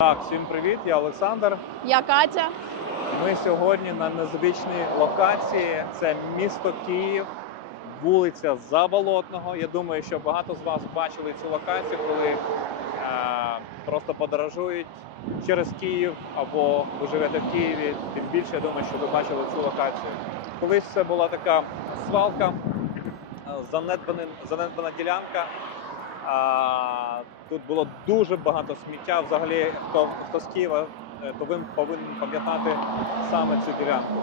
Так, всім привіт, я Олександр. Я Катя. Ми сьогодні на незвичній локації. Це місто Київ, вулиця Заболотного. Я думаю, що багато з вас бачили цю локацію, коли е, просто подорожують через Київ або ви живете в Києві. Тим більше я думаю, що ви бачили цю локацію. Колись це була така свалка, е, занедбана, занедбана ділянка. А, тут було дуже багато сміття. Взагалі, хто, хто з Києва, е, то він повинен пам'ятати саме цю ділянку.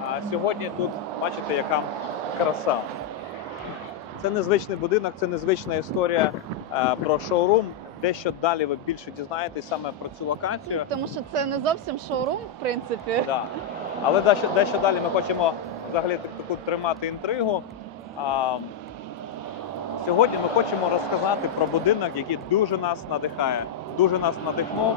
А сьогодні тут бачите, яка краса. Це незвичний будинок, це незвична історія е, про шоурум. Дещо далі ви більше дізнаєтесь саме про цю локацію. Тому що це не зовсім шоурум, в принципі. Да. Але дещо, дещо далі ми хочемо взагалі таку тримати інтригу. Сьогодні ми хочемо розказати про будинок, який дуже нас надихає, дуже нас надихнув.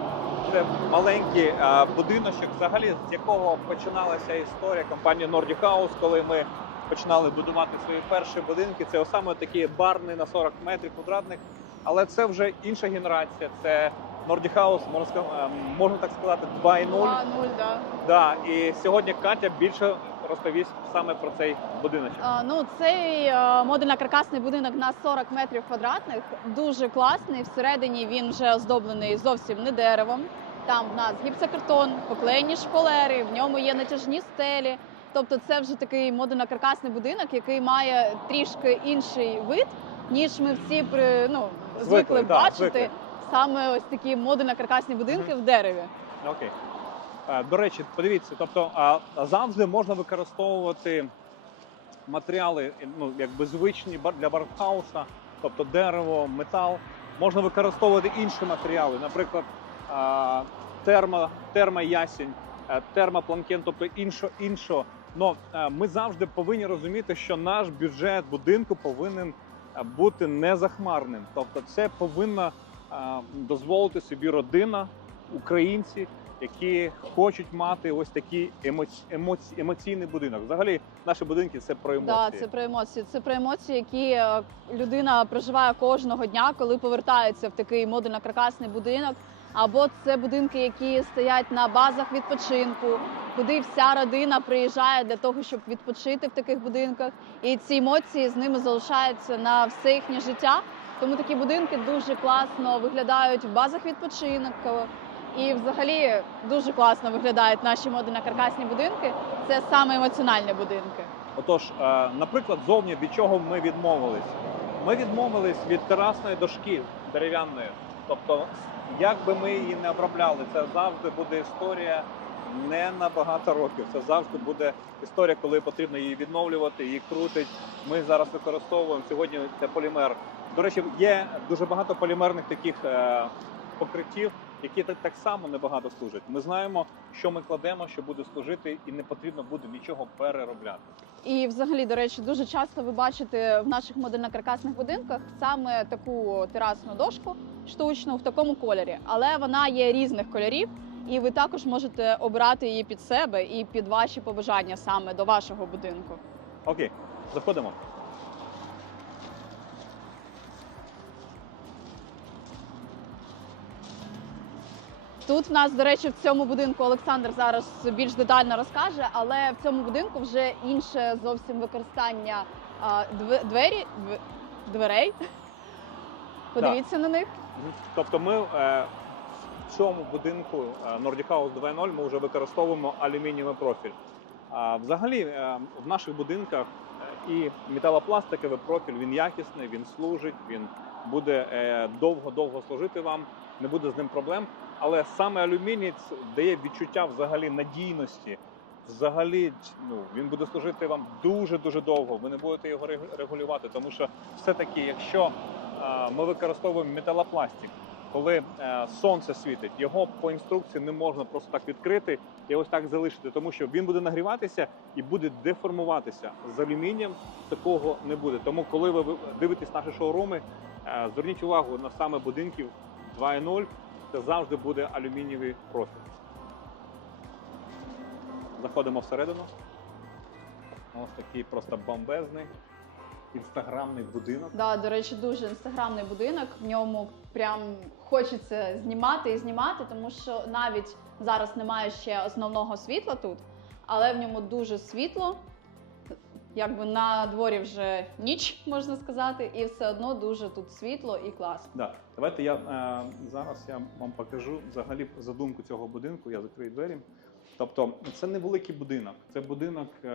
Це маленький а, будиночок, взагалі з якого починалася історія компанії Nordic House, коли ми починали будувати свої перші будинки. Це саме такі барни на 40 метрів квадратних. Але це вже інша генерація. Це Nordic House, можна ем, можна так сказати, 2.0. 2-0, да. Да, і сьогодні Катя більше розповість саме про цей будиночок. А, ну, цей е, модульно-каркасний будинок на 40 метрів квадратних дуже класний. Всередині він вже оздоблений зовсім не деревом. Там в нас гіпсокартон, поклеєні шпалери, в ньому є натяжні стелі. Тобто, це вже такий модульно-каркасний будинок, який має трішки інший вид, ніж ми всі при ну Звикли, звикли да, бачити. звикли. Саме ось такі модульно-каркасні будинки в дереві. Окей. Е, До речі, подивіться, тобто завжди можна використовувати матеріали, ну якби звичні для бархауса, тобто дерево, метал. Можна використовувати інші матеріали, наприклад, а, термо, термоясінь, е, термопланкен, тобто іншо, іншо. Но е, ми завжди повинні розуміти, що наш бюджет будинку повинен е, бути незахмарним. Тобто, це повинна е, дозволити собі родина, українці, які хочуть мати ось такий емоці, емоці, емоційний будинок. Взагалі, наші будинки це про емоції. Да, це про емоції. Це про емоції, які е, людина проживає кожного дня, коли повертається в такий модульно-каркасний будинок. Або це будинки, які стоять на базах відпочинку, куди вся родина приїжджає для того, щоб відпочити в таких будинках. І ці емоції з ними залишаються на все їхнє життя. Тому такі будинки дуже класно виглядають в базах відпочинку. І взагалі дуже класно виглядають наші модульно-каркасні будинки. Це саме емоціональні будинки. Отож, е, наприклад, зовні від чого ми відмовились? Ми відмовились від терасної дошки дерев'яної. Тобто, як би ми її не обробляли, це завжди буде історія не на багато років. Це завжди буде історія, коли потрібно її відновлювати, її крутить. Ми зараз використовуємо сьогодні це полімер. До речі, є дуже багато полімерних таких е, покриттів, які так, само небагато служать. Ми знаємо, що ми кладемо, що буде служити, і не потрібно буде нічого переробляти. І, взагалі, до речі, дуже часто ви бачите в наших модульно-каркасних будинках саме таку терасну дошку штучну в такому кольорі, але вона є різних кольорів, і ви також можете обрати її під себе і під ваші побажання саме до вашого будинку. Окей, заходимо. Тут в нас, до речі, в цьому будинку Олександр зараз більш детально розкаже, але в цьому будинку вже інше зовсім використання а, дв- двері, дв- дверей. Подивіться на них. Тобто, ми е, в цьому будинку е, Nordic House 2.0 ми вже використовуємо алюмінієвий профіль. А взагалі е, в наших будинках е, і металопластиковий профіль він якісний, він служить, він буде е, довго-довго служити вам, не буде з ним проблем. Але саме алюміній дає відчуття взагалі надійності. Взагалі, ну він буде служити вам дуже дуже довго. Ви не будете його регулювати, тому що все-таки, якщо е, ми використовуємо металопластик, коли е, сонце світить, його по інструкції не можна просто так відкрити і ось так залишити, тому що він буде нагріватися і буде деформуватися. З алюмінієм такого не буде. Тому, коли ви ви дивитесь наші шоуруми, е, зверніть увагу на саме будинків 2.0, це завжди буде алюмінієвий профіль. Заходимо всередину. Ось такий просто бомбезний інстаграмний будинок. Да, до речі, дуже інстаграмний будинок. В ньому прям хочеться знімати і знімати, тому що навіть зараз немає ще основного світла тут, але в ньому дуже світло. Якби на дворі вже ніч, можна сказати, і все одно дуже тут світло і класно. Да. Давайте я е, зараз я вам покажу взагалі задумку цього будинку. Я закрию двері. Тобто, це невеликий будинок, це будинок е,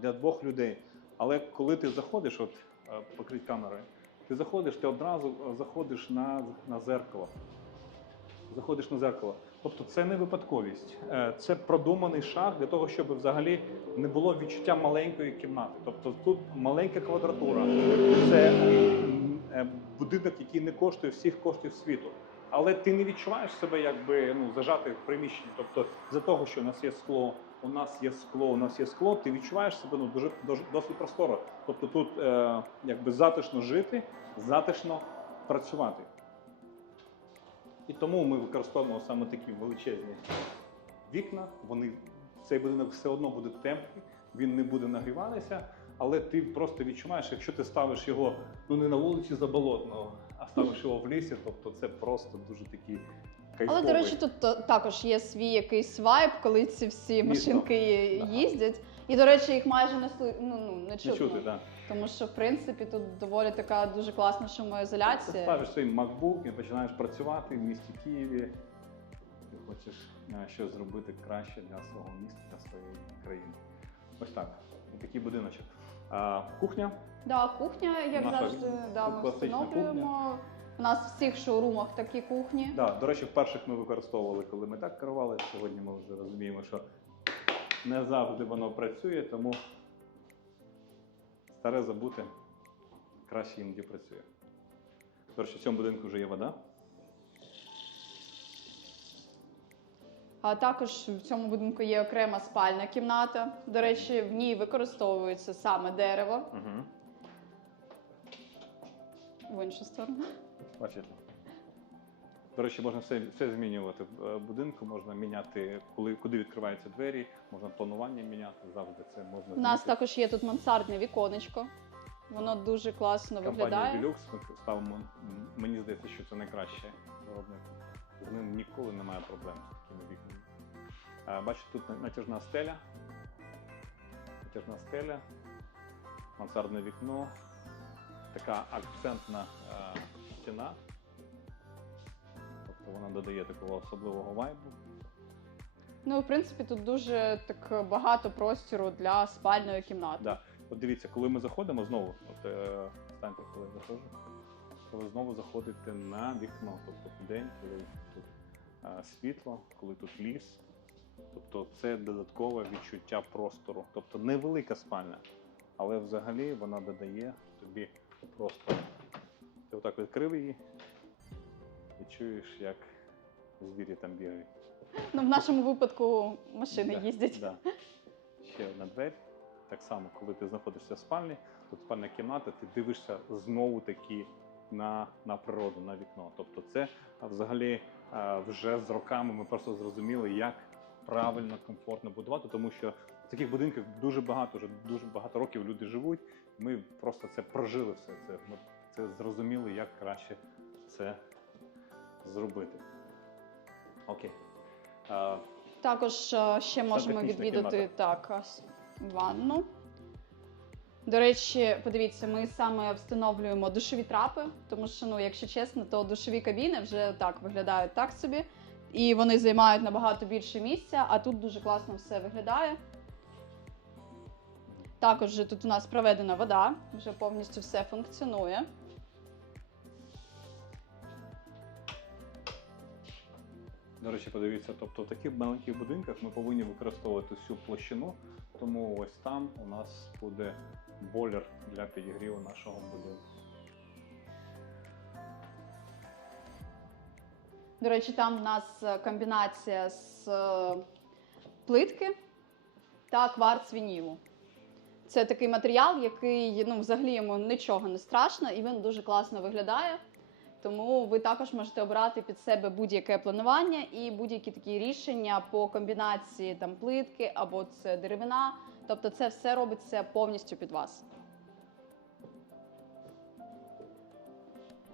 для двох людей. Але коли ти заходиш, от е, покрить камерою, ти заходиш, ти одразу е, заходиш на, на зеркало. Заходиш на зеркало. Тобто це не випадковість, Е, це продуманий шаг для того, щоб взагалі не було відчуття маленької кімнати. Тобто тут маленька квадратура, це е, будинок, який не коштує всіх коштів світу. Але ти не відчуваєш себе якби ну зажати в приміщенні. Тобто, за того, що у нас є скло, у нас є скло, у нас є скло, ти відчуваєш себе ну дуже досить просторо. Тобто тут е, якби затишно жити, затишно працювати. І тому ми використовуємо саме такі величезні вікна. Вони цей будинок все одно буде теплий, він не буде нагріватися, але ти просто відчуваєш, якщо ти ставиш його ну не на вулиці Заболотного, а ставиш його в лісі, тобто це просто дуже такий кайфовий. Але, до речі, тут також є свій якийсь вайб, коли ці всі машинки їздять. І, до речі, їх майже не сли... ну, ну, не не чутно. чути, да. Тому що, в принципі, тут доволі така дуже класна Ти шумоізоляція. ставиш свій MacBook і починаєш працювати в місті Києві. Ти хочеш е, щось зробити краще для свого міста, для своєї країни. Ось так. Такий будиночок. А, кухня. Да, кухня, як Наша завжди, да, ми класична встановлюємо. У нас в всіх шоурумах такі кухні. Да, до речі, вперше ми використовували, коли ми так керували. Сьогодні ми вже розуміємо, що не завжди воно працює, тому старе забути краще іноді працює. До в цьому будинку вже є вода. А також в цьому будинку є окрема спальна кімната. До речі, в ній використовується саме дерево Угу. в іншу сторону. Бачите. До речі, можна все, все змінювати в е, будинку, можна міняти, коли, куди відкриваються двері, можна планування міняти, завжди це можна У нас також є тут мансардне віконечко. Воно дуже класно Компанія виглядає. Velux ми ставимо, мені здається, що це найкраще виробник. З ним ніколи немає проблем з такими вікнами. Бачите, тут натяжна стеля. Натяжна стеля, мансардне вікно, така акцентна е, стіна. Вона додає такого особливого вайбу. Ну, в принципі, тут дуже так багато простору для спальної кімнати. Да. От дивіться, коли ми заходимо знову, от е, станьте, коли я заходжу, то ви знову заходите на вікно, тобто день, коли тут е, світло, коли тут ліс. Тобто це додаткове відчуття простору. Тобто невелика спальня, але взагалі вона додає тобі простору. Ти отак відкрив її і чуєш, як звірі там бігають. Ну, в нашому випадку машини Да, їздять. Да. Ще одна двері. Так само, коли ти знаходишся в спальні, тут спальна кімната, ти дивишся знову таки на, на природу, на вікно. Тобто, це а, взагалі а, вже з роками ми просто зрозуміли, як правильно, комфортно будувати, тому що в таких будинках дуже багато, вже дуже багато років люди живуть. Ми просто це прожили все це. Ми це зрозуміли, як краще це зробити. Окей. А, Також е, ще можемо технічна відвідати кімната. так ванну. До речі, подивіться, ми саме встановлюємо душові трапи, тому що, ну, якщо чесно, то душові кабіни вже так виглядають так собі. І вони займають набагато більше місця, а тут дуже класно все виглядає. Також же тут у нас проведена вода, вже повністю все функціонує. До речі, подивіться, тобто в таких маленьких будинках ми повинні використовувати всю площину, тому ось там у нас буде бойлер для підігріву нашого будинку. До речі, там в нас е, комбінація з е, плитки та кварц вінілу. Це такий матеріал, який ну, взагалі йому нічого не страшно, і він дуже класно виглядає. Тому ви також можете обрати під себе будь-яке планування і будь-які такі рішення по комбінації там плитки або це деревина. Тобто це все робиться повністю під вас.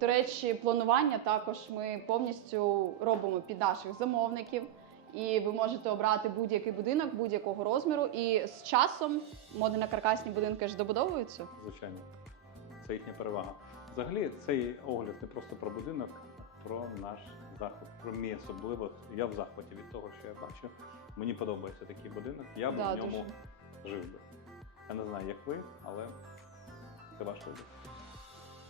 До речі, планування також ми повністю робимо під наших замовників. І ви можете обрати будь-який будинок будь-якого розміру. І з часом модульно-каркасні будинки ж добудовуються. Звичайно, це їхня перевага. Взагалі, цей огляд не просто про будинок, а про наш захват, про мій особливо. Я в захваті від того, що я бачу. Мені подобається такий будинок. Я б Да, в ньому дуже. жив би. Я не знаю, як ви, але це ваш вибір.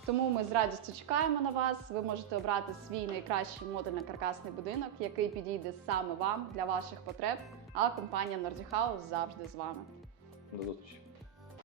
Тому ми з радістю чекаємо на вас. Ви можете обрати свій найкращий модульно-каркасний будинок, який підійде саме вам для ваших потреб. А компанія Nordic House завжди з вами. До зустрічі.